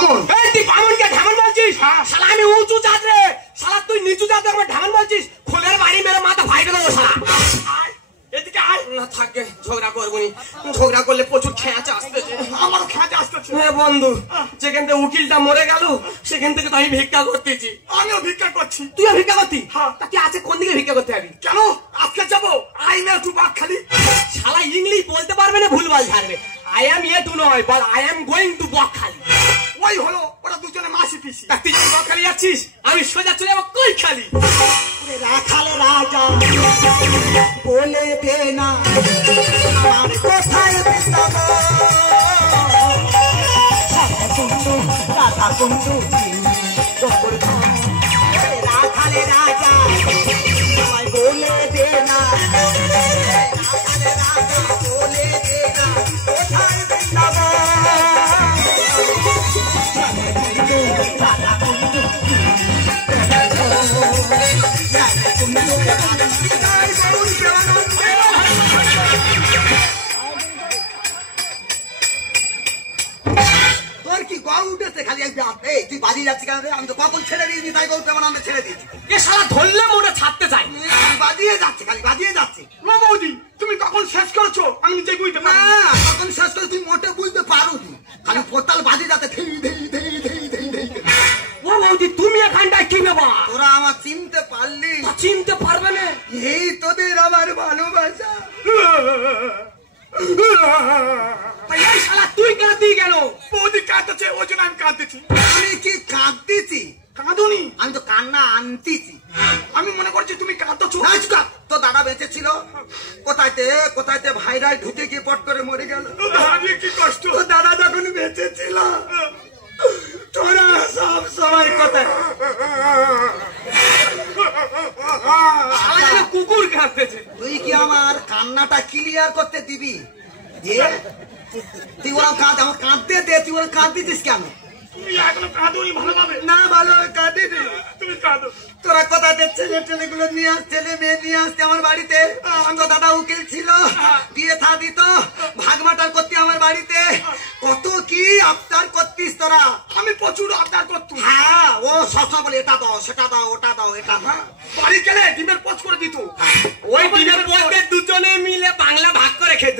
বামন। তুই বামনকে ঢামন বলছিস? শালা আমি উঁচু জাত রে, শালা তুই নিচু জাত আমার ঢামন বলছিস? খোলের বাড়ি মেরে মাথা ফাইটে দেবো শালা। এদিকে আয়। না থাকে, ঝগড়া করবো নি, ঝগড়া করলে প্রচুর খেঁচা আসতেছে। আমারও খেঁচে আসতেছে। হ্যাঁ বন্ধু, যেখান থেকে উকিলটা মরে গেল সেখান থেকে তো আমি ভিক্ষা করতেছি। আমিও ভিক্ষা করছি। তুইও ভিক্ষা করতি? হ্যাঁ। তা তুই আছে কোন দিকে ভিক্ষা করতে যাবি? কেন আজকে যাবো আইনে একটু বাঘ খালি। শালা ইংলিশ বলতে পারবে না, ভুলভাল ছাড়বে। আই এম এ টু নয়, বল I am going to Bakkhali. ওই হলো, ওরা দুজনে মাসি পিসি। তা তুই যখন বকখালি যাচ্ছিস আমি সোজা চলে যাবো কই খালি। রাখাল রাজা বলে দে না আমার কোথায় বিস্তাব কুন্ডু রাধা কুন্ডু রাখাল রাজা আমায় বলে দে না রাখাল রাজা বলে দে না কোথায় বিস্তাব রাধা কুন্ডু তোর কি গা উঠেছে খালি তুই বাজিয়ে যাচ্ছি কেন? আমি তো কখন ছেড়ে দিয়েছি, তাই গল্প তেমন আমরা ছেড়ে দিয়েছি। এ শালা ধরলে মনে ছাড়তে চাই। বাজিয়ে যাচ্ছে, খালি বাজিয়ে যাচ্ছে। ও বৌদি, তুমি কখন শেষ করছো আমি নিজেই বুঝতে না পারি। তখন শেষ করে তুই মোটে বুঝতে পারো নি, খালি পোতাল বাজিয়ে যাচ্ছে। ও বৌদি, তুমি এখানটায় কি ব্যাপার? তোরা আমার চিনতে পারলি? চিনতে পারবে না। এই তোদের আমার ভালোবাসা। এই শালা তুই কাঁদতি কেন? বৌদি কাঁদতেছে, ওই জন্য আমি কাঁদতেছি। আমি কি কাঁদতেছি? কাঁদুনি, আমি তো কান্না আনতেছি। আমি মনে করছি তুমি কাঁদছো। তো দাদা বেঁচে ছিল কোথায়তে ভাইরাই ঢুকে গিয়ে পট করে মরে গেল। কি কষ্ট। তো দাদা যখন বেঁচে ছিল তোরা সব সময় কোথায় কুকুর কাঁদতেছে। তুই কি আমার কান্নাটা ক্লিয়ার করতে দিবি? তুই ওরা আমার কাঁদতে দে, তুই ওরা কাঁদতেছিস কেন? তুমি এখনো কাঁদুনি ভালোভাবে? না ভালোভাবে কাঁদিনি। তুমি কাঁদো। তোরা কোথাতে ছেলে গুলো নিয়ে আসছে, ছেলে মেয়ে নিয়ে আসছে আমার বাড়িতে। আমার দাদা উকিল ছিল, বিয়ে থা দিত, ভাগমাটার করতে আমার বাড়িতে। কত কি আবদার করতিস তোরা। আমি প্রচুর আবদার করতুম। হ্যাঁ, ও সবসময় বলে এটা দাও সেটা দাও ওটা দাও এটা দাও। বাড়ি গেলে ডিমের পোচ করে দিত। ওই ডিমের পোচে দুজনে মিলে বাংলা ভাগ করে খেত।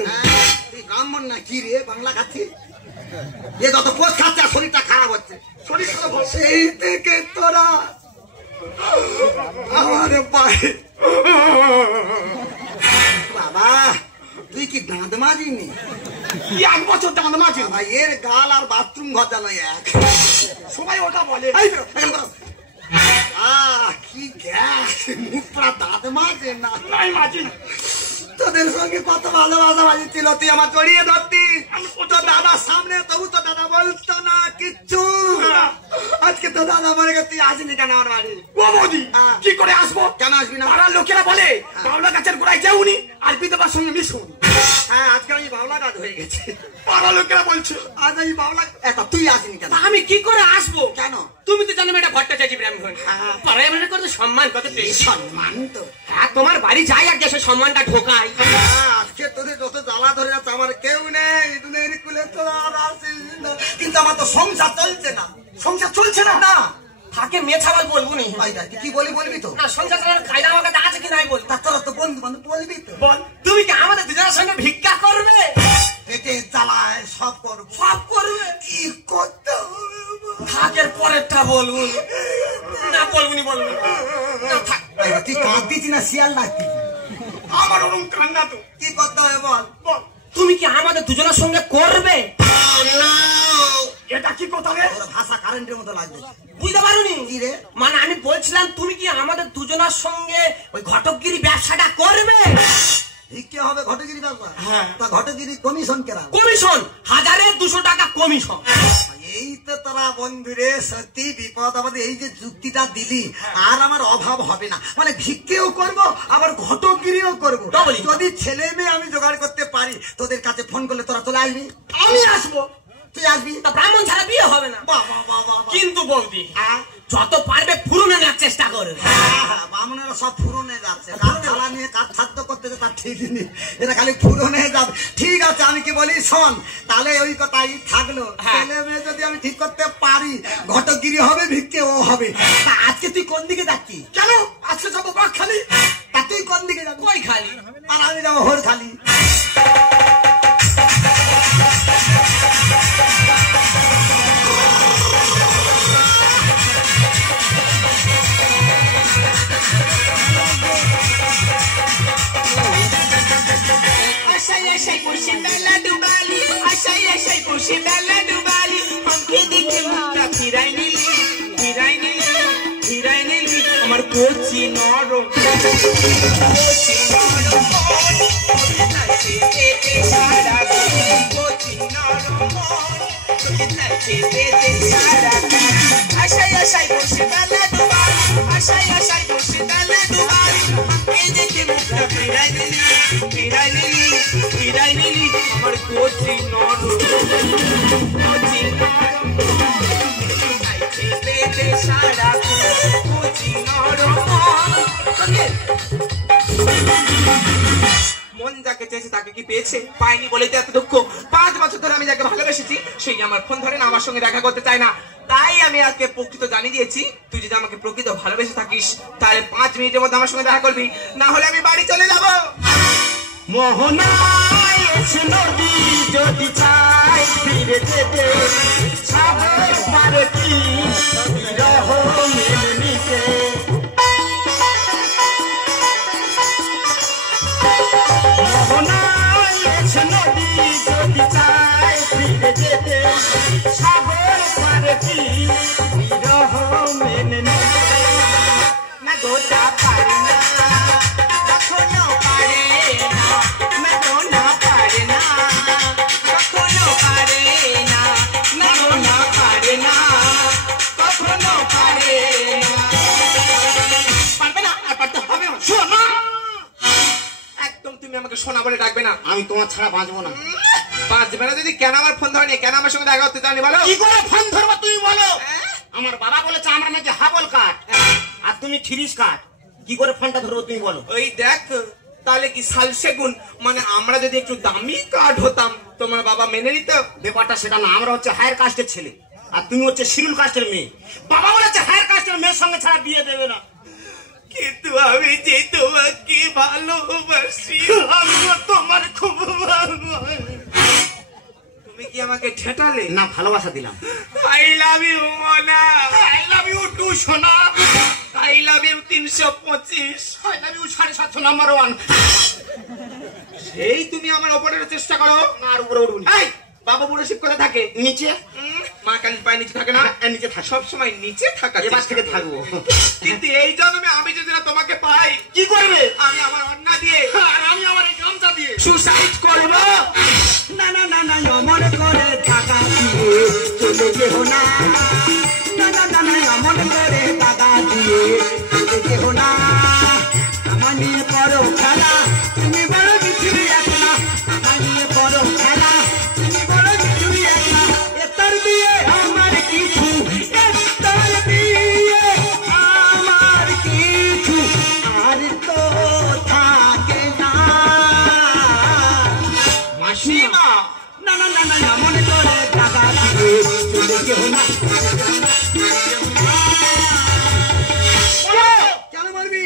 তুই ব্রাহ্মণ না কি রে বাংলা খাচ্ছিস? এ যত পোচ খাচ্ছে আর শরীরটা খারাপ হচ্ছে। শরীর খারাপ হয়। সেই থেকে তোরা আমার পায়ে। বাবা তুই কি দাঁত মাজিনি? এক বছর দাঁত মাঝে ভাই এর গাল আর বাথরুম ঘর জানো এক। সবাই ওটা বলে। কি গ্যাস, মুখ পুরা দাঁত মাঝে না। নাই মাঝি না। তোদের সঙ্গে কত ভালোবাসা বাজি ছিল, তুই আমার জড়িয়ে ধরতি। তো দাদা সামনে, তবু তো দাদা বলতো না কিচ্ছু। আজকে তো দাদা মরে গেছে, তুই আসিনি কেন আমার বাড়ি? ও বৌদি, কি করে আসবো? কেন আসবি না? পাড়ার লোকেরা বলে বাউলা গাছের গোড়ায় যাওনি আর বিধবার সঙ্গে মিশুন। হ্যাঁ আজকে আমি বাউলা গাছ হয়ে গেছি। পাড়ার লোকেরা বলছে আজ আমি বাউলা। তুই আসিনি কেন? আমি কি করে আসবো? কেন? তুমি তো জানো এটা ভট্টাচার্য ব্রাহ্মণ। পাড়ায় মনে করতে সম্মান কত সম্মান তো। হ্যাঁ তোমার বাড়ি যাই আর দেশে সম্মানটা ঢোকাই। আজকে তোদের যত জ্বালা ধরে যাচ্ছে আমার কেউ নেই দুনিয়ার কুলে, তোরা আর আসিস না। কিন্তু আমার তো সংসার চলছে না। সংসার চলছে না। না থাকে মেয়ে ছাড়াল বলবো নি। কি বলবি তো? না সংসার চালানোর কায়দা আমার কাছে আছে কি নাই বল। তোরা তো বন্ধু বান্ধব বলবি তো। বল। তুমি কি আমাদের দুজনের সঙ্গে ভিক্ষা করবে? পেটে জ্বালায় সব করবো। সব করবে। কি করতে হবে? থাকের পরেরটা বলবো না, বলবুনি বলবো না থাক। তুই কাঁদতিস না শিয়াল লাগতিস? আমার ওরকম কান্না তো। কি করতে হবে বল? বল। তুমি কি আমাদের দুজনের সঙ্গে করবে? এটা কি কথা রে? ভাষা কারেন্টের মতো লাগবে। বুঝতে পারোনি? কি রে? মানে আমি বলছিলাম তুমি কি আমাদের দুজনের সঙ্গে ওই ঘটকগিরি ব্যবসাটা করবে? কি হবে ঘটগিরি ব্যবসা? তা ঘটগিরি কমিশন কেরা? কমিশন 1000-200 টাকা কমিশন। এই তো তোরা বন্ধু রে, সত্যি বিপদ আমাদের। এই যে যুক্তিটা দিলি আর আমার অভাব হবে না। মানে ভিক্ষেও করবো আবার ঘটগিরিও করবো। যদি ছেলে মেয়ে আমি জোগাড় করতে পারি, তোদের কাছে ফোন করলে তোরা চলে আসবি। আমি আসবো, তুই আসবি। তা ব্রাহ্মণ ছাড়া বিয়ে হবে না। কিন্তু বৌদি যত পারবে ফুরনে নেওয়ার চেষ্টা করবে। বামুনেরা সব ফুরনে যাচ্ছে, কাজ চালা নিয়ে কাজ ছাদ্য করতে তার ঠিক নেই, এটা খালি পূরণে যাবে। ঠিক আছে, আমি কি বলি শোন, তাহলে ওই কথাই থাকলো। ছেলে মেয়ে যদি আমি ঠিক করতে পারি, ঘটকগিরি হবে, ভিক্ষে ও হবে। তা আজকে তুই কোন দিকে যাচ্ছিস? কেন আজকে যাবো বাঘখালি। তা তুই কোন দিকে যাবি? কই খালি? আর আমি যাবো হোরখালি। আশাই আশাই বসে বেলা ডুবালি, আশাই আশাই বসে বেলা ডুবালি, আমাকে দেখে মুখটা ফিরাই নিলি, ফিরাই নিলি, ফিরাই নিলি, আমার কচি নরম, কচি নরম মন, তোকে চাইছে যেতে সারাদিন, কচি নরম মন, তোকে চাইছে যেতে সারাদিন। আশাই আশাই বসে বেলা ডুবালি, আশাই আশাই বসে বেলা ডুবালি, আমাকে দেখে মুখটা ফিরাই নিলি, ফিরাই নিলি, ফিরাই নিলি, আমার কচি নরম, কচি নরম, চাইছে যেতে সারাদিন, কচি নরম মন, তোকে মন যাকে চেয়েছে তাকে কি পেয়েছে? পাইনি বলে তো এত দুঃখ। 5 বছর ধরে আমি যাকে ভালোবেসেছি সেই আমার ফোন ধরে না, আমার সঙ্গে দেখা করতে চায় না। তাই আমি আজকে প্রকৃত জানিয়ে দিয়েছি, তুই যদি আমাকে প্রকৃত ভালোবেসে থাকিস তাহলে 5 মিনিটের মধ্যে আমার সঙ্গে দেখা করবি, না হলে আমি বাড়ি চলে যাব। মোহনায় এসে নদী যদি চাই ফিরে যেতে, সাগর পারে কি বিরহ মেনে নিতে। মোহনায় এসে নদী যদি চাই ফিরে যেতে, সাগর পারে কি বিরহ মেনে নিতে। না গোটা পারে না, কখনো পারে না, না গোনা পারে না, কখনো পারে না, না গোনা পারে না, কখনো পারে না। পারবে না, আর পারতে হবে না। শোনা, একদম তুমি আমাকে সোনা বলে ডাকবে না। আমি তোমার ছাড়া বাঁচবো না। বাঁচবে না যদি কেন আমার ফোন ধরেনি, কেন আমার সঙ্গে দেখা করতে চাওনি বলো? কি করে ফোন ধরবো তুমি বলো? আমার বাবা বলেছে আমরা নাকি হাবল কাঠ, আর তুমি খিরিস কাঠ। কি করে ফোনটা ধরবো তুমি বলো? ওই দেখ, তাহলে কি শাল সেগুন, মানে আমরা যদি একটু দামি কাঠ হতাম তোমার বাবা মেনে নিত? ব্যাপারটা সেটা না, আমরা হচ্ছে হায়ার কাস্টের ছেলে আর তুমি হচ্ছে শিডিউল কাস্টের মেয়ে। বাবা বলেছে হায়ার কাস্টের মেয়ের সঙ্গে ছাড়া বিয়ে দেবে না। কিন্তু আমি যে তোমাকে ভালোবাসি, আমিও তোমার খুব ভালোবাসি। তুমি কি আমাকে ঠেটালে? না, ভালোবাসা দিলাম। I love you Mona, I love you too সোনা, I love you 325, I love you 750 number 1। এই তুমি আমার ওপরের চেষ্টা করো না, আর উপরে উঠুন। এই বাবা বুড়ো শিব কোথায় থাকে? নিচে। মা কালীর পায়ে নিচে থাকে না? নিচে থাকে। সব সময় নিচে থাকা এবার থেকে থাকবো। কিন্তু এই জন্মে আমি যদি না তোমাকে পাই, কি করবে? আমি আমার অন্না দিয়ে আর আমি আমার এই গামছা দিয়ে সুসাইড করব। না না না না, অমর করে টাকা দিয়ে চলে যেও না। না না না না, অমর করে টাকা দিয়ে চলে যেও না। আমার নিয়ে করো খেলা, তুমি বড় পৃথিবী একলা। আমার নিয়ে করো খেলা, তুমি বড় পৃথিবী একলা। এটার দিয়ে আমার কিছু, এটার দিয়ে আমার কিছু আর তো থাকে না। মাসিমা, না না না না, এমন করে টাকা দিয়ে চলে যেও না। কেন মারবি?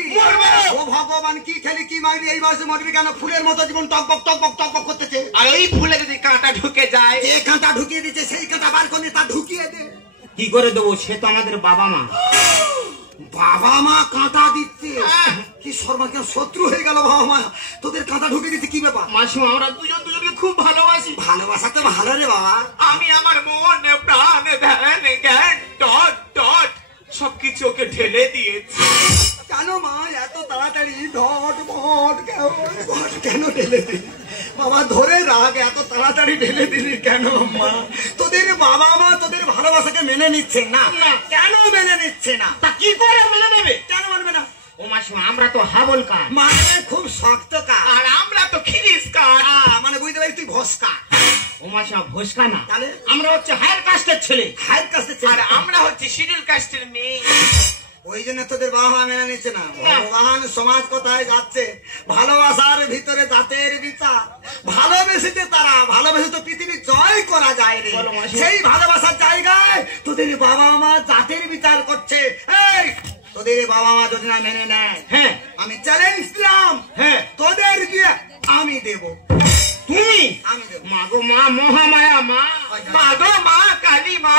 ও ভগবান, কি খেলি কি মারবি? এই বয়সে মারবি কেন? ফুলের মতো জীবন টকবক টকবক টকবক করতেছে। আর ওই ফুলে যদি কাঁটা ঢুকে যায়, যে কাঁটা ঢুকিয়ে দিচ্ছে সেই কাঁটা বার করে তা ঢুকিয়ে দে। কি করে দেবো? সে তো আমাদের বাবা মা। বাবা মা কাঁটা দিচ্ছে? কি সর্বাকে শত্রু হয়ে গেল বাবা মা, তোদের কাঁটা ঢুকিয়ে দিচ্ছে, কি ব্যাপার? মাসিমা, আমরা দুজন দুজনকে খুব ভালোবাসি। ভালোবাসা তো ভালো রে বাবা। আমি আমার মন প্রাণ ধ্যান জ্ঞান ডট ডট সবকিছু ওকে ঢেলে দিয়েছি। কেন মা এত তাড়াতাড়ি ধট ভট কেন ঢেলে দিলি বাবা? ধরে রাখ, এত তাড়াতাড়ি ঢেলে দিলি কেন মা? তোদের বাবা মা তোদের ভালোবাসাকে মেনে নিচ্ছে না। কেন মেনে নিচ্ছে না? তা কি করে মেনে নেবে? কেন মানবে না? ও মাসিমা, আমরা তো হাবল কাঠ। মানে খুব শক্ত কাজ। আর আমরা তো খিরিস কাঠ। মানে বুঝতে পারি তুই ভস্কা। ও মাসিমা, ভস্কা না, তাহলে? আমরা হচ্ছে হায়ার কাস্টের ছেলে। হায়ের কাছে আর আমরা হচ্ছে শিডিউল কাস্টের মেয়ে। ওই জন্য তোদের বাবা মা মেনে নিচ্ছে না। ভগবান সমাজ কোথায় যাচ্ছে? ভালোবাসার ভিতরে জাতের বিচার। ভালোবেসেছে তারা, ভালোবেসে তো পৃথিবী জয় করা যায় রে। সেই ভালোবাসার জায়গায় তোদের বাবা মা জাতের বিচার করছে। এই তোদের বাবা মা যদি না মেনে নেয়, হ্যাঁ আমি চ্যালেঞ্জ দিলাম, হ্যাঁ তোদের বিয়ে আমি দেব। তুমি আমি দেব। মা গো মা মহামায়া মা, মা গো মা কালী মা,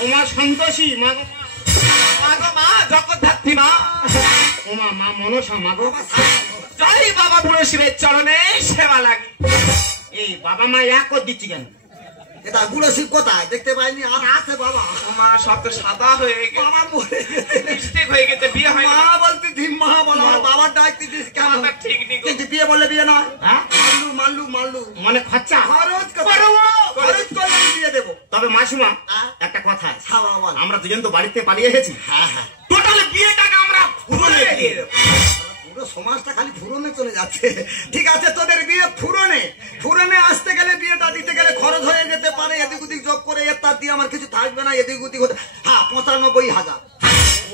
ও মা সন্তোষী মা গো, মা গো মা জগদ্ধাত্রী মা, ও মা মা মনসা মা গো, জয় বাবা বুড়ো শিবের চরণে সেবা লাগি। এই বাবা মা এক করে দিচ্ছি কেন? এটা বুড়ো শিব কোথায় দেখতে পাইনি? আর আছে বাবা। মা সব তো সাদা হয়ে গেছে, বাবা মরে গেছে। মিস্টেক হয়ে গেছে, বিয়ে হয় মা বলতে ধিম মা বলো, বাবার ডাকতেছিস কেন? মাথা ঠিক নেই গো। কিন্তু বিয়ে বললে বিয়ে নয়। হ্যাঁ মাল্লু মাল্লু মাল্লু মানে খরচা খরচ করবো। খরচ করলে আমি বিয়ে দেবো। তবে মাসিমা হ্যাঁ? একটা কথা আছে, হ্যাঁ বাবা বল। আমরা দুজন তো বাড়িতে পালিয়ে এসেছি, হ্যাঁ হ্যাঁ, টোটাল বিয়েটাকে আমরা ফুরনে দিয়ে দেবো। পুরো সমাজটা খালি ফুরনে চলে যাচ্ছে। ঠিক আছে, তোদের বিয়ে ফুরনে। ফুরনে আসতে গেলে বিয়েটা দিতে গেলে খরচ হয়ে যেতে পারে, এদিক ওদিক যোগ করে এর তার দিয়ে আমার কিছু থাকবে না, এদিক ওদিক হতে। হ্যাঁ 95,000।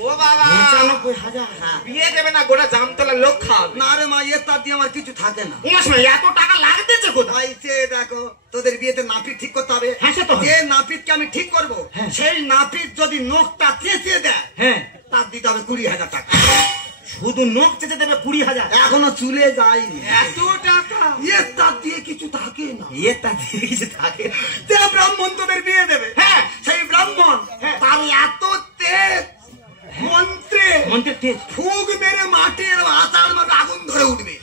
ও বাবা 95,000? হ্যাঁ। বিয়ে দেবে না, গোটা জামতলা লোক খাওয়াবে। না রে মা, এর তার দিয়ে আমার কিছু থাকে না। ও মাসিমা এত টাকা লাগতেছে কোথায়? ভাই সে দেখো, তোদের বিয়েতে নাপিত ঠিক করতে হবে। হ্যাঁ, সে তো হবে। যে নাপিতকে আমি ঠিক করবো, হ্যাঁ। সেই নাপিত যদি নখটা চেঁচিয়ে দেয়, হ্যাঁ তার দিতে হবে 20,000 টাকা। শুধু নখ চেঁচে দেবে 20,000? এখনো চুলে যায়নি। এত টাকা? এর তার দিয়ে কিছু থাকে না। এটা দিয়ে কিছু থাকে? যে ব্রাহ্মণ তোদের বিয়ে দেবে, হ্যাঁ সেই ব্রাহ্মণ হ্যাঁ। তার এত তেজ মন্ত্রে মন্ত্রের তেজ। ফুগ মেরে মাটির আতার মধ্যে আগুন ধরে উঠবে।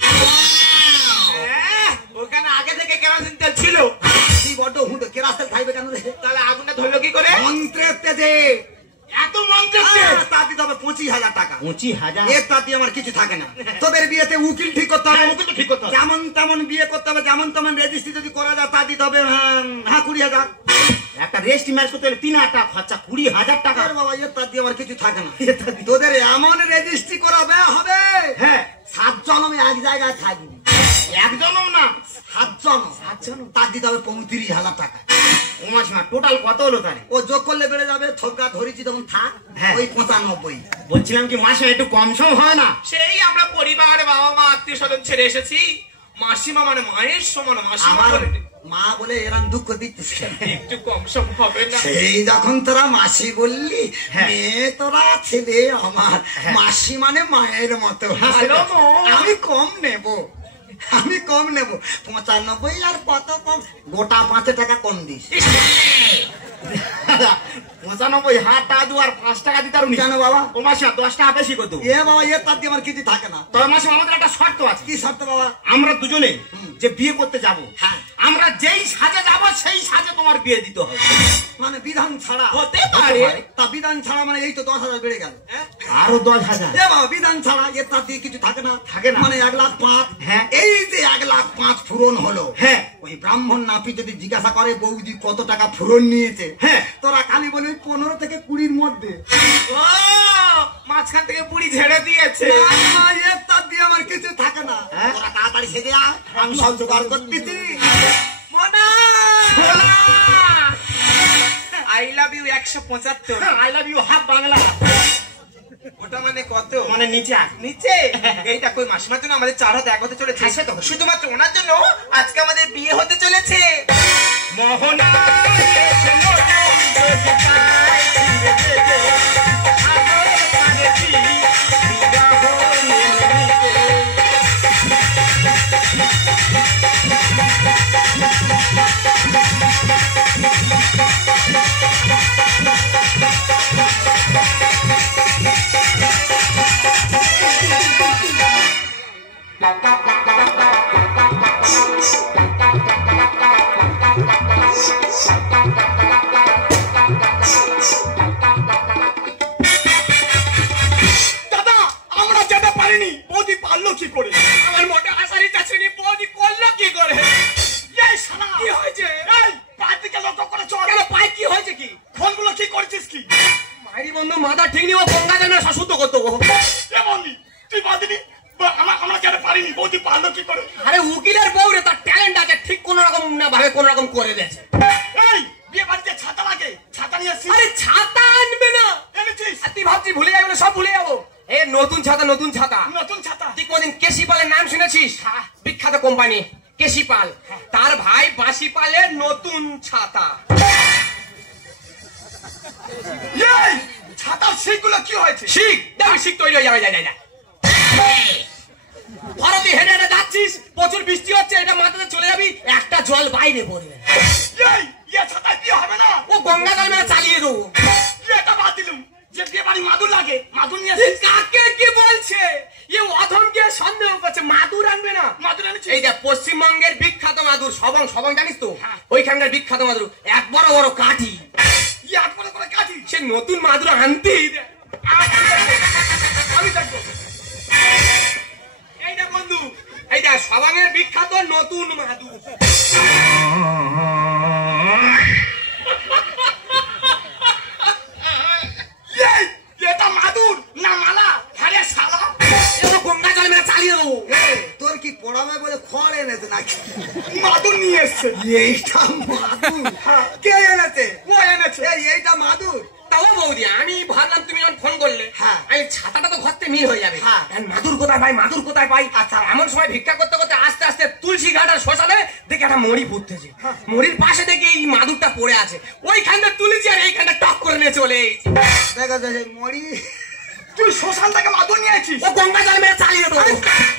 ওখানে আগে থেকে কেরোসিন তেল ছিল, তুই বড্ড হুঁটো কেরাসেল খাইবে কেন রে? তাহলে আগুনটা ধরলো কি করে? মন্ত্রের তেজে এত মন্ত্রের তেজ? তার দিতে হবে 25,000 টাকা। 25,000? এর তার দিয়ে আমার কিছু থাকে না। তোদের বিয়েতে উকিল ঠিক করতে হবে। হ্যাঁ, উকিল তো ঠিক করতে হবে। যেমন তেমন বিয়ে করতে হবে, যেমন তেমন রেজিস্ট্রি যদি করা যায় তা দিতে হবে। হ্যাঁ 20,000। একটা রেজিস্ট্রি ম্যারেজ করতে হলে 3,000 টাকা খরচা। 20,000 টাকা? আরে বাবা, এর তার দিয়ে আমার কিছু থাকে না। তোদের এমন রেজিস্ট্রি করাবে হবে, হ্যাঁ 7 জনমে এক জায়গায় থাকবি। একজনও না 7 জন, তার দিতে হবে 35,000 টাকা। ও মাসিমা টোটাল কত হলো তাহলে? ও যোগ করলে বেড়ে যাবে। ঠোকা ধরেছি তখন থাক, হ্যাঁ। ওই 95। বলছিলাম কি মাসে একটু কম সম হয় না? সেই আমরা পরিবার বাবা মা আত্মীয় স্বজন ছেড়ে এসেছি, মাসিমা মানে মায়ের সমান, মাসিমা আমার বলে মা বলে এরম দুঃখ দিচ্ছিস কেন? একটু কম সম হবে না? সেই যখন তোরা মাসি বললি, হ্যাঁ। মেয়ে তোরা ছেলে আমার, হ্যাঁ। মাসি মানে মায়ের মতো। ভালো মন। আমি কম নেব, আমি কম নেব। 95 আর কত কম? গোটা 5 টাকা কম দিস। 95 হাত টাকা দু আর 5 টাকা দিতে পারুনি কেন বাবা? ও মাসিমা 10 টাকা বেশি করতো। এ বাবা, এর তার দিয়ে আমার কিছু থাকে না। তবে মাসিমা আমাদের একটা শর্ত আছে। কি শর্ত বাবা? আমরা দুজনে যে বিয়ে করতে যাব, হ্যাঁ। আমরা যেই সাজে যাব সেই সাজে তোমার বিয়ে দিতে হবে। মানে বিধান ছাড়া? হতে পারে। তা বিধান ছাড়া মানে এই তো 10,000 বেড়ে গেল। আরো 10,000? এ বাবা, বিধান ছাড়া এর তার দিয়ে কিছু থাকে না। থাকে না। মানে 1,05,000। হ্যাঁ। এই যে 1,05,000 ফুরন হলো, হ্যাঁ। ওই ব্রাহ্মণ নাপি যদি জিজ্ঞাসা করে বৌদি কত টাকা ফুরন নিয়েছে, হ্যাঁ। তোরা খালি বলে 15 থেকে 20-র মধ্যে। ও মাঝখান থেকে পুরি ঝেড়ে দিয়েছে। না, না, এর তার দিয়ে আমার কিছু থাকে না। হ্যাঁ। তোরা তাড়াতাড়ি সেজে আয়, আমি সব জোগাড় করতেছি। Mona I love you 175। I love you half Bangla. ওটা মানে কত? মানে নিচে আস। নিচে এইটা কই মাসিমার জন্য আমাদের 4 হাত এক হতে চলেছে। হ্যাঁ, সে তো। শুধুমাত্র ওনার জন্য আজকে আমাদের বিয়ে হতে চলেছে। মোহনা এসে নদী যদি পায় ফিরে যেতে, সাগর পারে কি বিবাহ মেনে নিতে। দাদা, আমরা যেতে পারিনি, বৌদি পারলো কি করে? আমার মোটা আসারি চাচুনি বৌদি করলো কি করে? এই শালা, কি হয়েছে? এই পায়ের দিকে লক্ষ্য করে চল। কেন পায়ে কি হয়েছে কি? ফোনগুলো কি করছিস কি? মাইরি বন্ধু মাথা ঠিক নিও, গঙ্গা যেন শাশুদ্ধ করতো। এ বললি তুই বাদিনি, আমরা যেতে পারিনি, বৌদি পারলো কি করে? আরে উকিলের বউ রে, তার ট্যালেন্ট আছে, ঠিক কোন রকম না ভাবে কোন রকম করে দিয়েছে। এই বিয়ে বাড়িতে ছাতা লাগে, ছাতা নিয়ে আসিস? আরে ছাতা আনবে না, এনেছিস? আর তুই ভাব ভাবছি ভুলে যাবো, সব ভুলে যাবো। এ নতুন ছাতা, নতুন ছাতা, নতুন ছাতা। তুই কোনদিন কেসি পালের নাম শুনেছিস? বিখ্যাত কোম্পানি কেসি পাল, তার ভাই বাঁশি পালের নতুন ছাতা। এই ছাতা সেইগুলো কি হয়েছে? শিখ দেখ, শিখ তৈরি হয়ে যাবে। যাই যাই যাই, ধরো তুই হেঁটে হেঁটে যাচ্ছিস, প্রচুর বৃষ্টি হচ্ছে, এটা মাথাতে চলে যাবি, একটা জল বাইরে পড়বে। এই ছাতা কি হবে না? ও গঙ্গা জল মেরে চালিয়ে দেবো। এটা বাদ দিলুম। যে বিয়ে বাড়ি মাদুর লাগে, মাদুর নিয়ে আসিস। কাকে কি বলছে? অধমকে সন্দেহ করছে, মাদুর আনবে না? মাদুর এনেছি। এই যে পশ্চিমবঙ্গের বিখ্যাত মাদুর সবং, সবং জানিস তো? ওইখানকার বিখ্যাত মাদুর, এক বড় বড় কাঠি। এক বড় বড় কাঠি। সে নতুন মাদুর আনতেই দেয়। আমি দেখবো। এই দেখ বন্ধু, এই দেখ সবংয়ের বিখ্যাত নতুন মাদুর। এটা মাদুর না মালা? আরে শালা, এটা গঙ্গা জল মেরে চালিয়ে দেবো। তোর কি পড়াবে বলে খড় এনেছে নাকি? মাদুর নিয়ে এসছে। এইটা মাদুর? কে এনেছে? ও এনেছে। এইটা মাদুর? তাও বৌদি, আমি ভাবলাম তুমি যখন ফোন করলে, হ্যাঁ, আমি ছাতাটা তো ঘরতে মিল হয়ে যাবে। হ্যাঁ, মাদুর কোথায় পাই, মাদুর কোথায় পাই? আচ্ছা, এমন সময় ভিক্ষা করতে করতে আস্তে আস্তে তুলসী ঘাট আর শ্মশানে দেখে একটা মরি পুঁততেছে। মরির পাশে দেখে এই মাদুরটা পড়ে আছে, ওইখানটা তুলেছি আর এইখানটা টক করে নিয়ে চলে এসেছি। দেখা যায় মরি। তুই শ্মশান থেকে মাদুর নিয়ে আছিস? ও গঙ্গা জল মেরে চালিয়ে দেবো।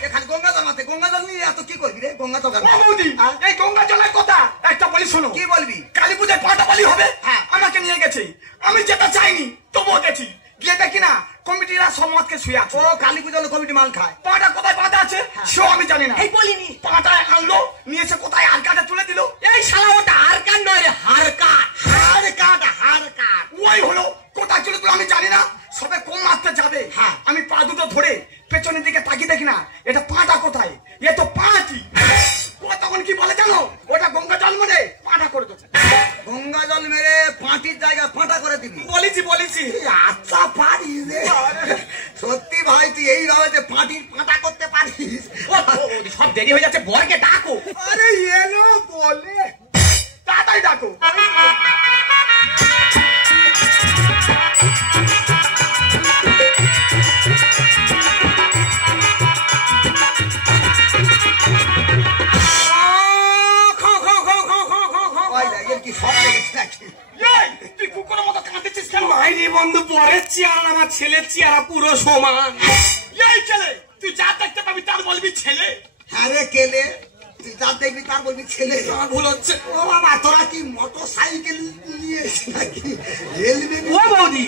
এখানে গঙ্গা জল মাতে, গঙ্গা জল নিয়ে এত কি করবি রে? গঙ্গা জল বৌদি, এই গঙ্গা জলের কথা একটা বলি শোনো। কি বলবি? কালী পূজায় পাটা বলি হবে। হ্যাঁ, আমাকে নিয়ে গেছে, আমি যেটা চাইনি তবুও গেছি। গিয়ে দেখি না কমিটিরা সমাজকে শুয়ে আছে। ও কালী পুজো কমিটি মাল খায়। পাটা কোথায় বাঁধা আছে সেও আমি জানি না। এই বলিনি, পাটা আনলো, নিয়ে এসে কোথায় আর কাটে তুলে দিল। এই শালা ওটা আর কাট নয় রে, হার কাট। হার কাট, হার কাট। ওই হলো, কোথায় চলে দিল আমি জানি না। সবে কোন মারতে যাবে, হ্যাঁ, আমি পা দুটো ধরে পেছনের দিকে তাকিয়ে দেখি না এটা পাটা কোথায়, এ তো পাটি। ও তখন কি বলে জানো? ওটা গঙ্গা জল মেরে পাটা করে দেবে। গঙ্গা জল মেরে পাটির জায়গা ফাঁটা করে দিবি? বলেছি বলেছি। আচ্ছা পারিস রে, সত্যি ভাই তুই এইভাবে যে পাটির ফাঁটা করতে পারিস। সব দেরি হয়ে যাচ্ছে, বরকে ডাকো। আরে এলো বলে, তাড়াতাড়ি ডাকো। কি সব লেগেছে নাকি? তুই কুকুরের মতো কাঁদতেছিস কেন? মাইরি বন্ধু, পরের চেয়ার আমার ছেলের চেয়ারা পুরো সমান। এই ছেলে, তুই যা দেখতে পাবি তার বলবি ছেলে। হ্যাঁ রে কেলে, তুই যা দেখবি তার বলবি ছেলে। ভুল হচ্ছে। ও বাবা, তোরা কি মোটর সাইকেল নিয়ে এসে নাকি? হেলমেট? ও বৌদি,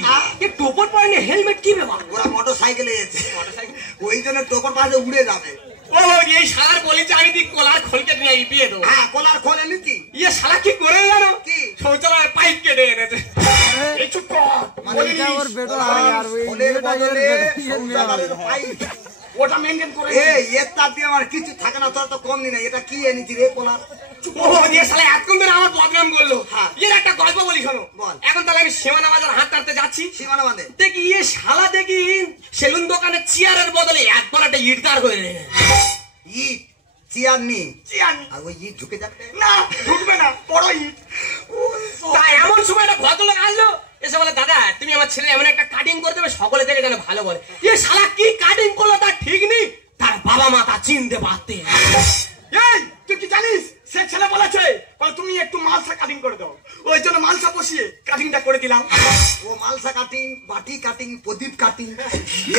এ টোপর পরেনি, হেলমেট কি ব্যাপার? ওরা মোটর সাইকেলে এসে, ওই জন্য টোপর পাশে উড়ে যাবে। ও বৌদি, এই শালার বলেছি আমি দিক কলার খোলকে নিয়ে বিয়ে দেবো। হ্যাঁ, কলার খোলে নিতি। ইয়ে শালা কি করে জানো? কি? শৌচালয়ের পাইপ কেটে এনেছে। এই চুপ কর। খোলের বদলে শৌচাগারের পাইপ। ওটা মেনটেন করে। এর তার দিয়ে আমার কিছু থাকে না, তোর তো কম দিন। এটা কি এনেছি রে কলার? ও বৌদি, এ শালা এতক্ষণ ধরে আমার বদনাম করলো। হ্যাঁ, এর একটা গল্প বলি শোনো। বল। এখন তাহলে আমি সীমানা বাজার হাত টানতে যাচ্ছি, সীমানা বাঁধে দেখি ইয়ে শালা দেখি সেলুন দোকানে চেয়ারের বদলে একবার একটা ইট দাঁড় করে রেখেছে। ইট চেয়ার নি, চেয়ার আর ওই ইট ঢুকে যাবে না, ঢুকবে না, বড় ইট। তাই এমন সময় একটা ভদ্রলোক আসলো, এসে বলে দাদা তুমি আমার ছেলে এমন একটা কাটিং করে দেবে সকলে থেকে যেন ভালো বলে। ইয়ে শালা কি কাটিং করলো তার ঠিক নেই, তার বাবা মা তা চিনতে পারতে। এই তুই কি জানিস সে ছেলে বলেছে তুমি একটু মালসা কাটিং করে দাও, ওই জন্য মালসা বসিয়ে কাটিংটা করে দিলাম। ও মালসা কাটিং, বাটি কাটিং, প্রদীপ কাটিং,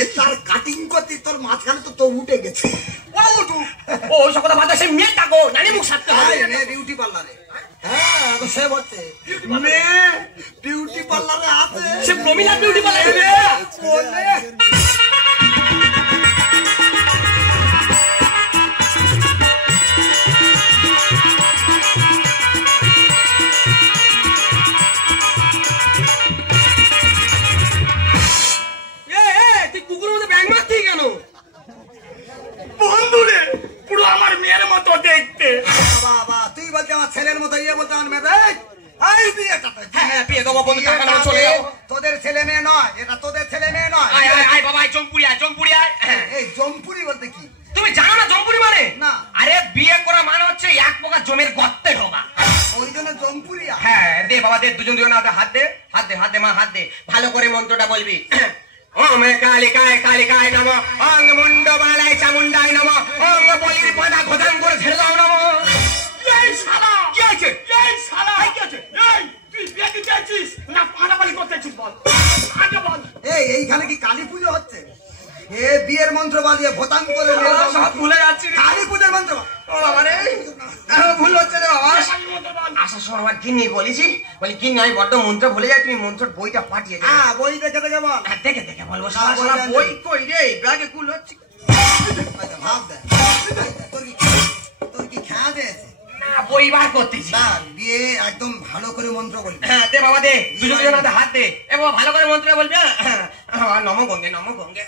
এ তার কাটিং করতে তোর মাঝখানে তো উঠে গেছে। ও উঠু, ও ওই সব কথা বাদ দাও, সে মেয়ে ডাকো, নানি মুখ সারতে হবে। মেয়ে বিউটি পার্লারে, হ্যাঁ সে বলছে মেয়ে বিউটি পার্লারে আছে, সে প্রমিলা বিউটি পার্লারে বলে। বন্ধুরে পুরো আমার মেয়ের মতো দেখতে। বাবা তুই বলতে আমার ছেলের মতো, ইয়ে বলতে আমার মেয়ে। এই বিয়েটা তোদের ছেলে মেয়ে নয়, এটা তোদের ছেলে মেয়ে নয়। এই জমপুরি বলতে কি তুমি জানো না? জমপুরি মানে না। আরে বিয়ে করা মানে হচ্ছে এক প্রকার জমির গর্তে ঢোকা। ওই জন্য জমপুরি। হ্যাঁ দে বাবা দে, দুজন দুজন হাত দে, হাত দে, হাত দে মা, হাত দে, ভালো করে মন্ত্রটা বলবি। ওম কালিকায় নমঃ ওং মুন্ডমালায় চামুন্ডায় নমঃ ওং বলির পাতা খোদান করে ছেড়ে দাও নমঃ। এই শালা কি আছে? এই শালা কি আছে? এই তুই বিয়ে দিতে চাইছিস না পানাপানি করতে চাইছিস বল আগে বল। এইখানে কি কালী পুজো হচ্ছে? এ বিয়ের মন্ত্র বাজিয়ে ভোতাং করে সব ভুলে যাচ্ছি রে। কালী পুজোর মন্ত্র। ও বাবা রে, ভুল হচ্ছে রে বাবা। আসার সময় আমার কিন্নি বলেছি, বলি কিন্নি আমি বড্ড মন্ত্র ভুলে যাই, তুমি মন্ত্রের বইটা পাঠিয়ে দেবে। হ্যাঁ, বই দেখে দেখে বল। দেখে দেখে বলবো। সারা বই কই রে? ব্যাগে কুল হচ্ছে। ভাব দেখ, তোর কি খেয়া দিয়েছে? না, বই বার করতেছি। না, বিয়ে একদম ভালো করে মন্ত্র বলবি। হ্যাঁ, দে বাবা দে, দুজন হাত দে। এ বাবা ভালো করে মন্ত্র বলবি। নম গঙ্গে নম গঙ্গে।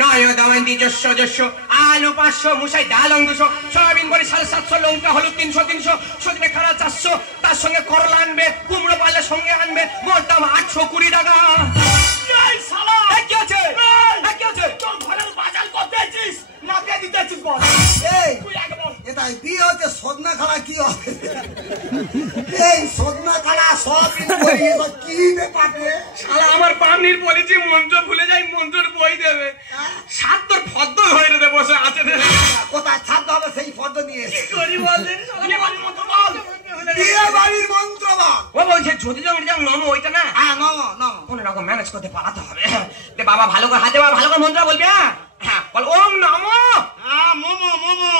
নয় দামান্তি যস্য যস্য আলু 500, মুসাই ডাল 200, সয়াবিন বড়ি 750, লঙ্কা হলুদ 300, সজনে খাড়া 400, তার সঙ্গে করলা আনবে, কুমড়ো পারলে সঙ্গে আনবে, মোট দাম 820 টাকা। এই শালা কি আছে? কি আছে? তোর ঘরের বাজার করতে চাইছিস না বিয়ে দিতে চাইছিস বল এই তুই আগে বল। এটা বিয়ে হচ্ছে সদনা খাড়া কি হবে? এই সদনা খাড়া সব কি ব্যাপার রে? শালা আমার পামনির বলেছি মন্ত্র ভুলে যাই, মন্ত্রের বই দেবে। সাত তোর ফদ্দ হয়ে রে বসে আছে রে। কোথায় ছাড়তে হবে সেই ফর্দ নিয়ে এসে। করি বল রে, বিয়ে বাড়ির মতো বল। বিয়ে বাড়ির মন্ত্র বল। ও বলছে যদি যাও নম ওইটা না, হ্যাঁ, নম নম। কোন রকম ম্যানেজ করতে পারাতে হবে। দে বাবা ভালো করে হাতে ভালো করে মন্ত্র বলবি। হ্যাঁ বল ওম নমঃ। হ্যাঁ মোমো মোমো।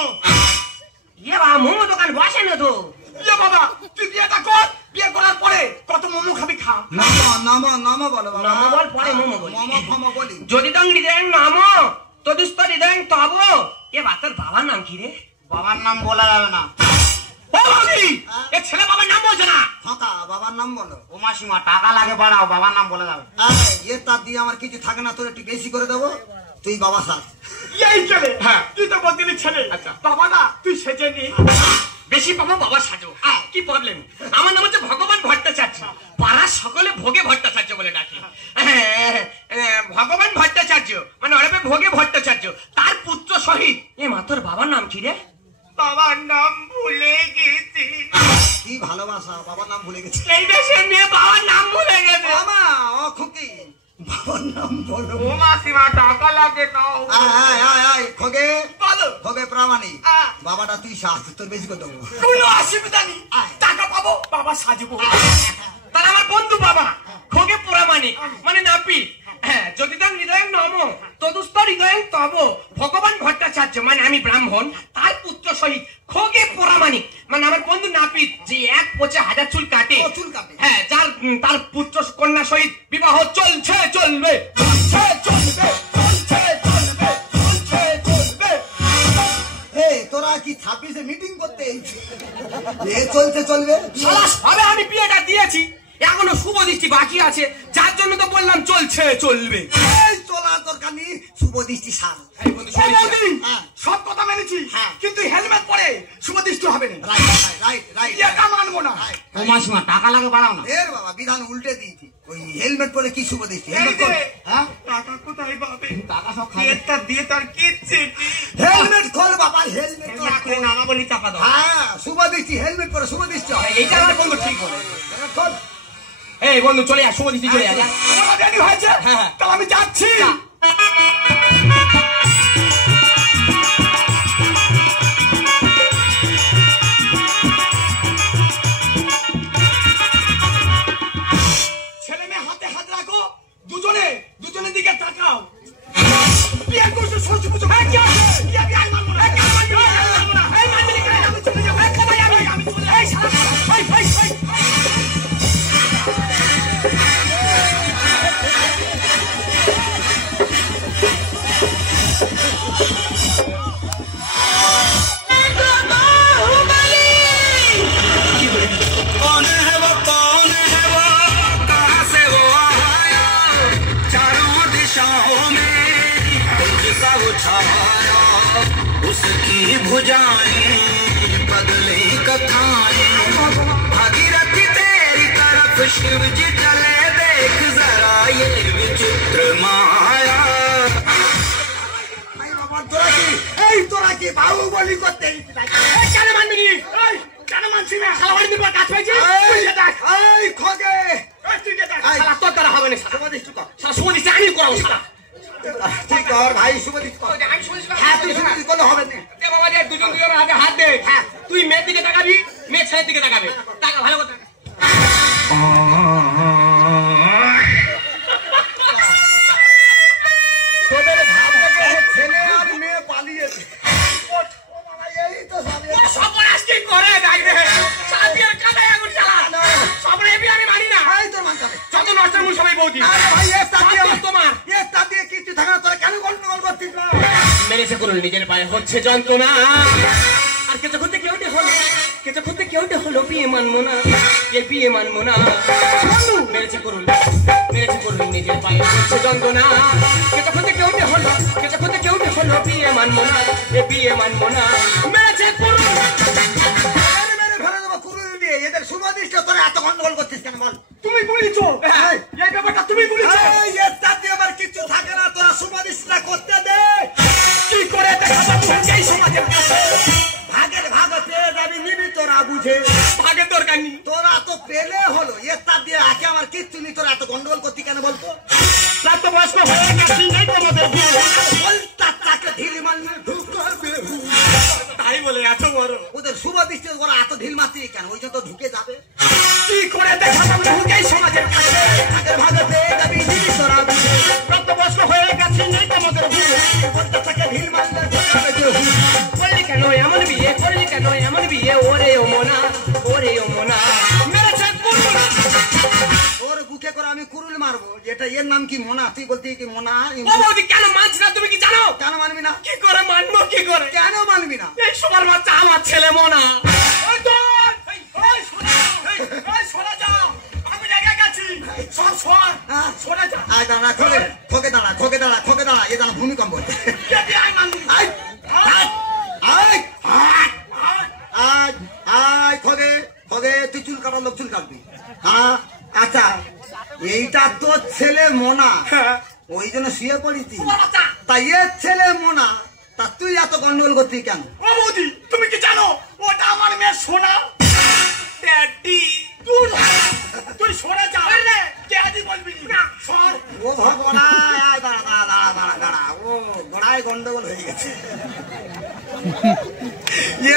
ইয়ে বাবা মোমো দোকান বসে না তো। ইয়ে বাবা তুই বিয়েটা কর, বিয়ে করার পরে কত মোমো খাবি খা। নম নম নম বলো বাবা। নম বল, পরে মোমো বলি। মম ফম বলি। যদি তঙ্গি দেন নম, তদুস্তরি দেন তব। এ বাচ্চার বাবার নাম কি রে? বাবার নাম বলা যাবে না। ও বাবি, এ ছেলে বাবার নাম বলছে না। ফাঁকা বাবার নাম বলো। ও মাসিমা টাকা লাগে বাড়াও, বাবার নাম বলা যাবে। এ তার দিয়ে আমার কিছু থাকে না, তোর একটু বেশি করে দেবো, তুই বাবা সাথ। এই ছেলে হ্যাঁ। তুই তো বলছিলি ছেলে। আচ্ছা। বাবা না তুই সেজে নি। বেশি পাবো বাবার সাজো। কি প্রবলেম? আমার নাম হচ্ছে ভগবান ভট্টাচার্য, পাড়ার সকলে ভোগে ভট্টাচার্য বলে ডাকে। ভগবান ভট্টাচার্য মানে অরবে ভোগে ভট্টাচার্য, তার পুত্র শহীদ। এ মা তোর বাবার নাম কি রে? বাবার নাম ভুলে গেছি। কি ভালোবাসা, বাবার নাম ভুলে গেছে। এই দেশের মেয়ে বাবার নাম ভুলে গেছে। বাবা ও খুকি, বাবার নাম বলো। ও মাসিমা টাকা লাগে নাও। খোগে বলো। খোগে প্রামাণিক, হ্যাঁ। বাবাটা তুই সাজ, তোর বেশি করে দেবো। কোনো অসুবিধা নেই, টাকা পাবো বাবা সাজবো। তাহলে আমার বন্ধু বাবা খোগে পুরামানিক মানে নাপি। হ্যাঁ, যদি তার হৃদয় নম, তদুস্তর হৃদয় তব, ভগবান ভট্টাচার্য মানে আমি ব্রাহ্মণ, তার পুত্র শহীদ খোগে পুরামানিক মানে আমার বন্ধু নাপিত, যে এক পোচে 1000 চুল কাটে। চুল কাটে। হ্যাঁ, যার তার পুত্র কন্যা শহীদ বিবাহ চলছে চলবে, চলছে চলবে, চলছে চলবে, চলছে চলবে। তোরা কি 26-এ মিটিং করতে চলছে চলবে? শালা সবে আমি বিয়েটা দিয়েছি, এখনো শুভ দৃষ্টি বাকি আছে, যার জন্য তো বললাম চলছে চলবে। এই চলার দরকার নেই, শুভ দৃষ্টি সার। এই বন্ধু, শুনিস না? হ্যাঁ। সব কথা মেনেছি, হ্যাঁ। কিন্তু হেলমেট পরে শুভদৃষ্টি হবে না। রাইট এটা মানবো না। ও মাসিমা টাকা লাগে বাড়াও না। এর বাবা বিধান উল্টে দিয়েছি, ওই হেলমেট পরে কি শুভ দৃষ্টি? এই হেলমেট যে, পরে হ্যাঁ? টাকা কোথায় পাবে? টাকা সব খাবে। বিয়েটা দিয়ে তার কিচ্ছি নেই। হেলমেট খোল বাবা, হেলমেট হেলমেট করে নামা বলি চাপা দাও। হ্যাঁ, শুভ দৃষ্টি, হেলমেট পরে শুভ দৃষ্টি হয়। এইটা আমার বন্ধু ঠিক বলে। হেলমেট খোল। এই বন্ধু চলে আয়, শুভ দৃষ্টি চলে আয়। তোমার রেডি হয়েছে? হ্যাঁ, হ্যাঁ। তাহলে আমি যাচ্ছি। ছেলে মেয়ে হাতে হাত রাখো, দুজনের দিকে তাকাও। বিয়ে করছো সরস্বতী পুজো। কি আছে? বিয়ে আমি মানবো না। মানবো না। মানবি না কেন? আমি চলে যাবো। কোথায় যাবি? আমি চলে যাবো। এই শালা, এই। कौन है वो कहाँ से वो आया, चारों दिशाओं में तुझसा वो छाया, उसकी भुजाएं बदले कथाएं, भागीरथी तेरी तरफ शिव जी चले, देख जरा ये विचित्र माया। তোরা কি বাহুবলি করতে? কেন মানবি নি? কেন মানছি না? শালা বাড়ি দিবা কাজ হয়েছে? তুই যে দেখ। এই খোগে, তুই যে দেখ। এই, শালা তোর দ্বারা হবে না শুভ দৃষ্টি কর। সারা শুভ দৃষ্টি আমি করাবো সারা তুই কর ভাই, শুভ দৃষ্টি কর। আমি শুভ দৃষ্টি হ্যাঁ, তুই শুভ দৃষ্টি করলে হবে না। দে বাবা দে, দুজন দুজনের হাতে হাত দে। হ্যাঁ, তুই মেয়ের দিকে তাকাবি, মেয়ে ছেলের দিকে তাকাবে। টাকা ভালো কথা। তোদের ভাবতে ছেলে আর মেয়ে পালিয়েছে। এই তো সবই। সর্বনাশ কি করে গাইবে সাথীর কাদায় আগুন জ্বালা সবরে এবি আমি মানি না। এই তোর মান যাবে। যত নষ্টের মূল সবাই বৌদি। আরে ভাই, এর তাতে সব তোমার। এর তাতে কিছু থাকে না, তোরা কেন গন্ডগোল করছিস না? মেরেছে করুন নিজের পায়ে হচ্ছে যন্ত্রণা। আর কিছু করতে কেউটে হলো, কিছু করতে কেউটে হলো, বিয়ে মানবো না, এ বিয়ে মানবো না। মেরেছে করুন নিজের পায়ে হচ্ছে যন্ত্রণা। কিছু করতে কেউটে হলো, কিছু করতে কেউটে হলো, বিয়ে মানবো না, এ বিয়ে মানবো না। মেরেছে করুন। মেরে মেরে ফেলে দেবো কুড়ুল দিয়ে। এদের শুভ দৃষ্টি, তোরা এত গন্ডগোল করছিস কেন বল? তুমি বলেছো এই ব্যাপারটা তুমি বলেছো। এই এর তাতে আবার কিছু থাকে না, তোরা শুভ দৃষ্টিটা করতে দে। কি করে দেখাবো এই সমাজের কাছে? ভাগের ভাগ পেয়ে যাবি, নিবি তোরা বুঝে। ভাগের দরকার নেই। তোরা তো পেলে হলো, এর তার দিয়ে আগে আমার কিচ্ছু নেই, তোরা এত গন্ডগোল করতি কেন বলতো? প্রাপ্তবয়স্ক হয়ে গেছি নেই তোমাদের বিয়ে। বল তার তাকে ঢিল মারলে ঢুকবে। তাই বলে এত বড় ওদের শুভ দৃষ্টি, ওরা এত ঢিল মারতি কেন? ওই জন্য তো ঢুকে যাবে। কি করে দেখাবো এই সমাজের কাছে? ভাগের ভাগ পেয়ে যাবি, নিবি তোরা বুঝে। প্রাপ্তবয়স্ক হয়ে গেছি নেই তোমাদের বিয়ে। বল তার তাকে ঢিল মারলে ঢুকবে কেউ। করলি কেন এমন বিয়ে, করলি কেন এমন বিয়ে? ওরে ও মোনা, ওরে ও মোনা। মেরেছে করুন। ওর বুকে করে আমি কুরুল মারবো। যেটা এর নাম কি মোনা? তুই বলতি কি মোনা? ও বৌদি কেন মানছি না তুমি কি জানো? কেন মানবি না? কি করে মানবো, কি করে? কেন মানবি না? এই সবার বাচ্চা আমার ছেলে মোনা। ওই তো, এই শোনা যাও, আমি রেগে গেছি। সর সর, শোনা যা। আয় দাঁড়া, খোকে দাঁড়া, খোকে দাঁড়া, খোকে দাঁড়া। এ দাঁড়া, ভূমিকম্প হচ্ছে। আয়, আয়, আয়, আয়, আয়, খোকে, খোকে, তুই চুল কাটার লোক চুল কাটবি। হ্যাঁ, আচ্ছা, এইটা তোর ছেলে মোনা, ওই জন্য শুয়ে পড়েছি। তা এর ছেলে মোনা, তা তুই এত গন্ডগোল করতি কেন? ও বৌদি তুমি কি জানো ওটা আমার মেয়ে সোনা? ড্যাডি তুই সোনা যা রে, ড্যাডি বলবি না। সর। ও ভগবান, আয় দাঁড়া দাঁড়া দাঁড়া দাঁড়া দাঁড়া। ও গোড়ায় গন্ডগোল হয়ে গেছে।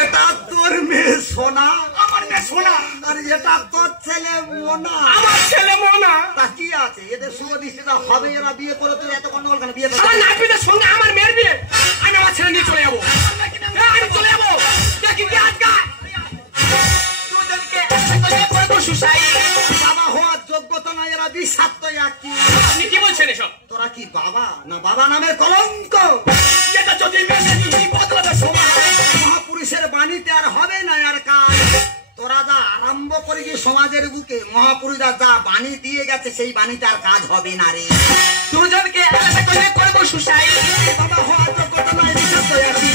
এটা তোর মেয়ে সোনা? আমার মেয়ে সোনা। আর এটা তোর ছেলে মোনা? আমার ছেলে মোনা। তা কি আছে? এদের শুভ দৃষ্টিটা হবে, এরা বিয়ে করে, তুই এত গন্ডগোল কেন? বিয়ে আমার নাপিতের সঙ্গে আমার মেয়ের বিয়ে, আমি আমার ছেলে নিয়ে চলে যাবো। আমি চলে যাবো। দেখি কি আজকা তোদেরকে একসাথে করবো সুসাই। বাবা হওয়ার যোগ্যতা না, এরা বিষাক্ত একই। আপনি কি বলছেন এসব? তোরা কি বাবা না বাবা নামের কলঙ্ক? এটা যদি মেনে নিই বদলাবে সময়। মহাপুরুষের বাণীতে আর হবে না আর কাজ। তোরা যা আরম্ভ করেছি সমাজের বুকে, মহাপুরুষরা যা বাণী দিয়ে গেছে সেই বাণীতে আর কাজ হবে না রে। দুজনকে একসাথে করবো সুসাই। বাবা হওয়ার যোগ্যতা নয়, বিষাক্ত একই।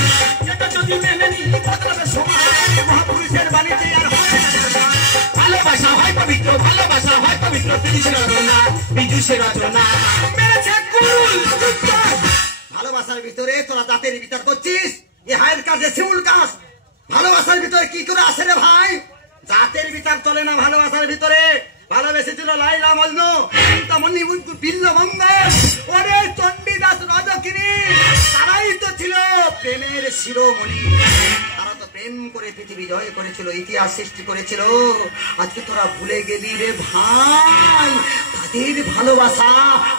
এটা যদি মেনে নিই বদলাবে সময়। মহাপুরুষের বাণীতে আর হবে না রে কাজ। ভালোবাসা হয় পবিত্র, ভালোবাসা হয় পবিত্র, তিরিশের রচনা, বিজুষের রচনা। মেরেছে কুল। ভালোবাসার ভিতরে তোরা জাতের বিচার করছিস? এ হায়ের কাজে শিমুল কাজ। ভালোবাসার ভিতরে কি করে আসে রে ভাই? জাতের বিচার চলে না ভালোবাসার ভিতরে। ভালোবেসেছিল লাইলা মজনু, চিন্তামণি বিল্লমঙ্গল, ওরে চণ্ডীদাস রজকিনী, তারাই তো ছিল প্রেমের শিরোমণি। তারা তো প্রেম করে পৃথিবী জয় করেছিল, ইতিহাস সৃষ্টি করেছিল। আজকে তোরা ভুলে গেলি রে ভাই তাদের ভালোবাসা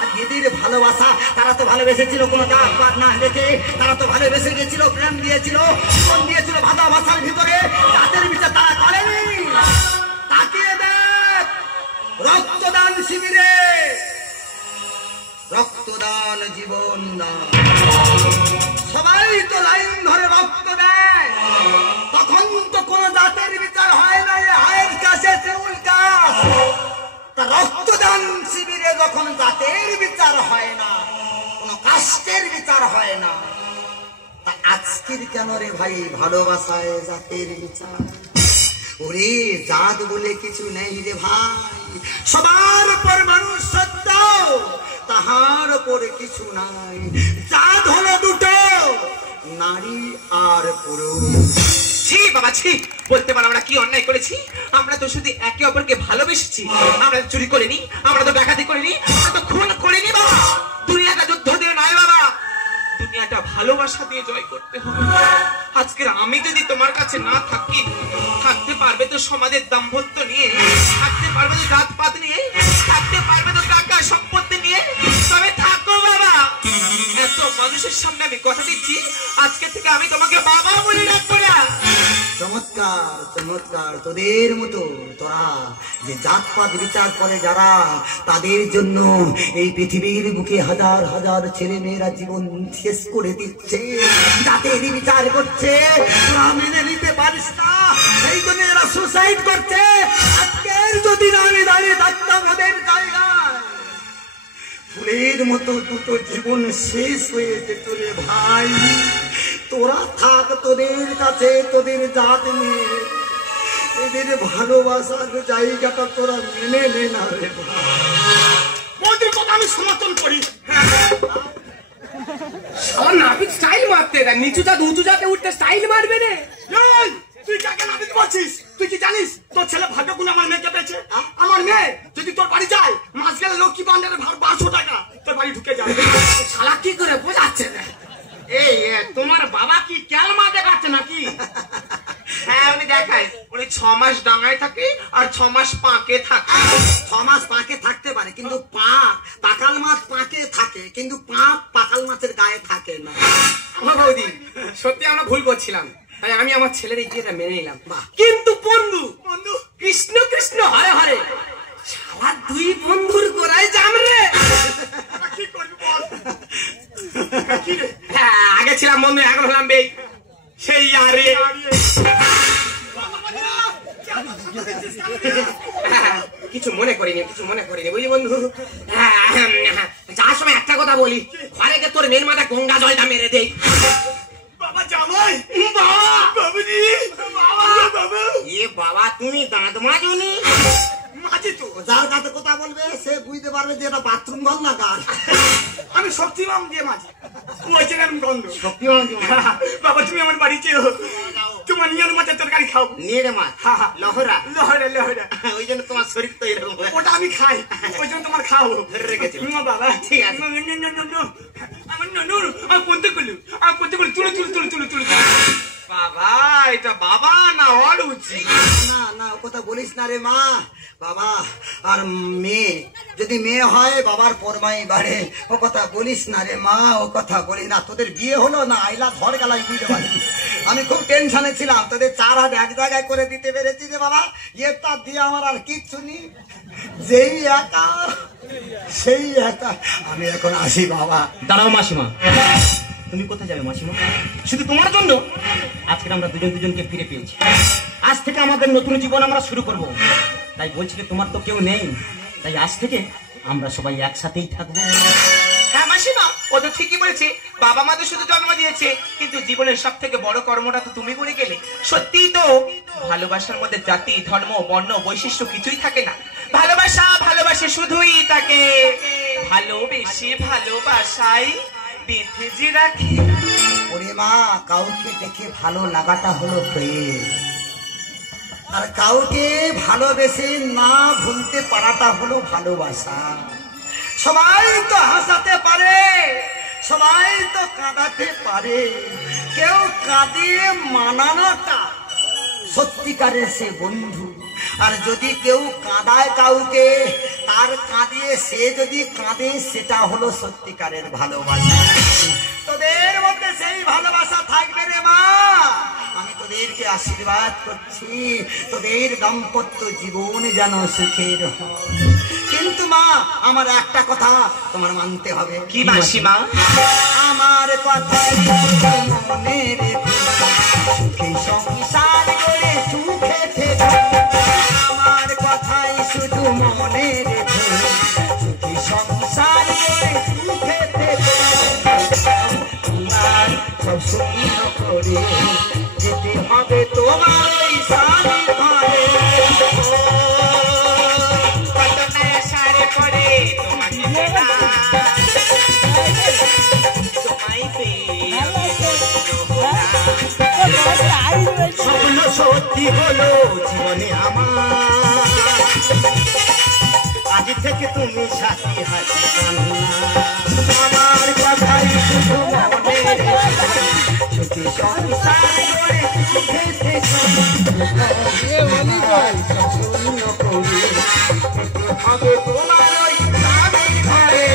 আর এদের ভালোবাসা। তারা তো ভালোবেসেছিল কোনো জাত পাত না দেখে, তারা তো ভালোবেসে গেছিল, প্রেম দিয়েছিল, জীবন দিয়েছিল ভালোবাসার ভিতরে। জাতের বিচার তারা করেনি। তাকিয়ে দেখ রক্তদান শিবিরে, রক্তদান জীবন দান, সবাই তো লাইন ধরে রক্ত দেয়। তখন তো কোন জাতের বিচার হয় না, হায়ের কাছে সেউল কাজ। তা রক্তদান শিবিরে যখন জাতের বিচার হয় না, কোন কাস্টের বিচার হয় না, তা আজকের কেন রে ভাই ভালোবাসায় জাতের বিচার? ওরে জাত বলে কিছু নেই রে ভাই, সবার পর মানুষ সত্য, তাহার পরে কিছু নাই। জাত হলো দুটো, নারী আর পুরুষ। ছি বাবা ছি, বলতে পারো আমরা কি অন্যায় করেছি? আমরা তো শুধু একে অপরকে ভালোবেসেছি। আমরা তো চুরি করিনি, আমরা তো ডাকাতি করিনি, আমরা তো খুন করিনি বাবা। দুনিয়াটা যুদ্ধ দিয়ে নয় বাবা, দুনিয়াটা ভালোবাসা দিয়ে জয় করতে হবে। আজকের আমি যদি তোমার কাছে না থাকি, থাকতে পারবে তো সমাজের দাম্পত্য নিয়ে, থাকতে পারবে তো জাতপাত নিয়ে, থাকতে পারবে তো টাকা সম্পত্তি নিয়ে, তবে থাকো বাবা। এত মানুষের সামনে আমি কথা দিচ্ছি, আজকে থেকে আমি তোমাকে বাবা বলে ডাকবো না। চমৎকার চমৎকার। তোদের মতো তোরা যে জাতপাত বিচার করে যারা, তাদের জন্য এই পৃথিবীর বুকে হাজার হাজার ছেলে মেয়েরা জীবন শেষ করে দিচ্ছে, জাতের বিচার করছে। তোরা মেনে নিতে পারিস না, সেই জন্য এরা সুসাইড করছে। আজকের যদি না আমি দাঁড়িয়ে থাকতাম ওদের জায়গায়, ফুলের মতো দুটো জীবন শেষ হয়ে যেত রে ভাই। তোরা থাক তোদের কাছে, তোদের জাত নিয়ে, এদের ভালোবাসার জায়গাটা তোরা মেনে নে না রে ভাই। বৌদির কথা আমি সমর্থন করি। আমার নাপিত স্টাইল মারতে, নিচু জাত উঁচু জাতে উঠতে স্টাইল মারবে রে। এই, তুই কাকে নাপিত বলছিস? তুই কি জানিস তোর ছেলে ভাগ্য গুণ আমার মেয়েকে পেয়েছে? আমার মেয়ে যদি তোর বাড়ি যায়, মাস গেলে লক্ষ্মী ভান্ডারের ভার 500 টাকা তোর বাড়ি ঢুকে যাবে। শালা কি করে বোঝাচ্ছে রে? এই তোমার বাবা কি ক্যালমা দেখাচ্ছে নাকি? হ্যাঁ উনি দেখায়, উনি 6 মাস ডাঙায় থাকে আর 6 মাস পাঁকে থাকে। 6 মাস পাকে থাকতে পারে, কিন্তু পাকাল মাছ পাকে থাকে, কিন্তু পাকাল মাছের গায়ে থাকে না। আমার বৌদি সত্যি আমরা ভুল করছিলাম, তাই আমি আমার ছেলের এই বিয়েটা মেনে নিলাম। কিন্তু বন্ধু বন্ধু কৃষ্ণ কৃষ্ণ হরে হরে, শালা দুই বন্ধুর গোড়ায় জাম রে। কি করবি বল? হ্যাঁ আগে ছিলাম বন্ধু, এখন হলাম বেই। সেই আরে কিছু মনে করিনি, কিছু মনে করিনি বুঝলি বন্ধু। যাওয়ার সময় একটা কথা বলি, ঘরে গিয়ে তোর মেয়ের মাথা গঙ্গা জলটা মেরে দেই। বাবা জামাই, বাবা বাবুজি, বাবা, বাবা। এ বাবা তুমি দাঁত মাজুনি? মাঝি তো যার কাছে কথা বলবে সে বুঝতে পারবে যে এটা বাথরুম ঘর না গাছ। আমি শক্তিমাম দিয়ে মাঝি, ওইছেন আমি গন্ধ। বাবা তুমি আমার বাড়ি চেয়ে তোমার নিয়ার মাছের তরকারি খাও। নিয়ে মাছ লহরা লহরে লহরে, ওই জন্য তোমার শরীর তো এরকম। ওটা আমি খাই, ওই জন্য তোমার খাও ধরে রেখেছি। বাবা ঠিক আছে। আমার ননুর আমি পড়তে করলু, আমি পড়তে করলু, তুলে তুলে তুলে তুলে তুলে। বাবা এটা বাবা না অরুচি? না না ও কথা বলিস না রে মা। বাবা আর মেয়ে যদি মেয়ে হয় বাবার পরমাই বাড়ে, ও কথা বলিস না রে মা, ও কথা বলি না। তোদের বিয়ে হলো না আইলা ঘর গেলাই বুঝতে পারি। আমি খুব টেনশনে ছিলাম, তোদের 4 হাত এক জায়গায় করে দিতে পেরেছি রে বাবা। এটা দিয়ে আমার আর কিচ্ছু নেই, যেই একা সেই একা। আমি এখন আসি বাবা। দাঁড়াও মাসিমা, তুমি কোথায় যাবে মাসিমা? শুধু তোমার জন্য আজকে আমরা দুজন দুজনকে ফিরে পেয়েছি। আজ থেকে আমাদের নতুন জীবন আমরা শুরু করব। তাই বলছিলে তোমার তো কেউ নেই, তাই আজ থেকে আমরা সবাই একসাথেই থাকবো। হ্যাঁ মাসিমা, ও তো ঠিকই বলেছে। বাবা মা তো শুধু জন্ম দিয়েছে, কিন্তু জীবনের সব থেকে বড় কর্মটা তো তুমি করে গেলে। সত্যিই তো ভালোবাসার মধ্যে জাতি ধর্ম বর্ণ বৈশিষ্ট্য কিছুই থাকে না। ভালোবাসা ভালোবাসে শুধুই তাকে ভালোবেসে ভালোবাসাই বেঁধে যে রাখে। ওরে মা, কাউকে দেখে ভালো লাগাটা হলো প্রেম, আর কাউকে ভালোবেসে না ভুলতে পারাটা হলো ভালোবাসা। সবাই তো হাসাতে পারে, সবাই তো কাঁদাতে পারে, কেউ কাঁদিয়ে মানানোটা সত্যিকারের সে বন্ধু। আর যদি কেউ কাঁদায় কাউকে, তার কাঁদিয়ে সে যদি কাঁদে, সেটা হলো সত্যিকারের ভালোবাসা। তোদের মধ্যে সেই ভালোবাসা থাকবে রে মা। আমি তোদেরকে আশীর্বাদ করছি, তোদের দাম্পত্য জীবন যেন সুখের হয়। কিন্তু মা আমার একটা কথা তোমার মানতে হবে। কি মাসিমা? আমার কথা মনে রেখো, সুখে সংসার করে সুখে থেকো। আমার কথাই শুধু মনে রেখো, সুখে সংসার করে সুখে থেকো। তোমার সব সুন্দর করে যেতে হবে তোমার ওই স্বামী ঘরে। কত নয়া সারে পড়ে তোমাকে চেনা, তোমায় পেয়ে কি হলো জীবনে আমার, আজ থেকে তুমি সাথী হাসি কান্না, আমার কথাই শুধু মনে রেখে সংসার করে ভেসে হবে তোমার ওই স্বামী ঘরে।